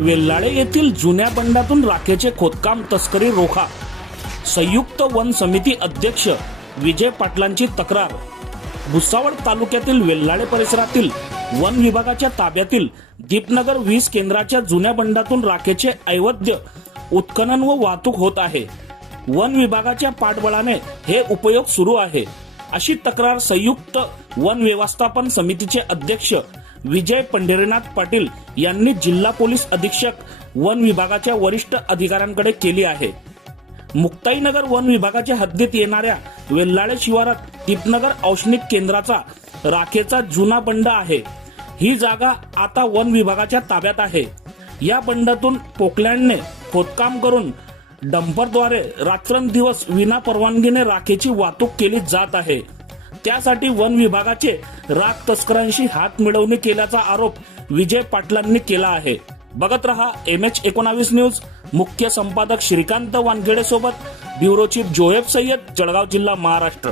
वेल्लाळे येथील जुन्या बंडातून राखेचे खोदकाम तस्करी रोखा. संयुक्त वन समिती अध्यक्ष विजय पाटलांची तक्रार. भुसावळ तालुक्यातील वेल्लाळे परिसरातील वन विभागाच्या ताब्यातील दीपनगर वीज केंद्राच्या जुन्या बंडातून राखेचे अवैध उत्खनन व वाहतूक होत आहे. वन विभागाच्या पाठबळाने हे उपयोग सुरू आहे. अशी तक्रार संयुक्त वन व्यवस्थापन समितीचे अध्यक्ष विजय पंढरीनाथ पाटील यांनी जिल्हा पोलीस अधीक्षक वन विभागाच्या वरिष्ठ अधिकाऱ्यांकडे केली आहे. मुक्ताईनगर वन विभागाच्या हद्दीत येणाऱ्या वेल्लाळे शिवारात दीपनगर औष्णिक केंद्राचा राखेचा जुना बंड आहे. ही जागा आता वन विभागाच्या ताब्यात आहे. या बंडातून पोकलँडने खोदकाम करून डंपरद्वारे रात्रंदिवस विना परवानगीने राखेची वाहतूक केली जात आहे. त्यासाठी वन विभागाचे राख तस्करांशी हात मिळवणी केल्याचा आरोप विजय पाटलांनी केला आहे. बघत रहा एम एच एकोणावीस न्यूज. मुख्य संपादक श्रीकांत वानखेडे सोबत ब्युरो चीफ जोएब सय्यद जळगाव जिल्हा महाराष्ट्र.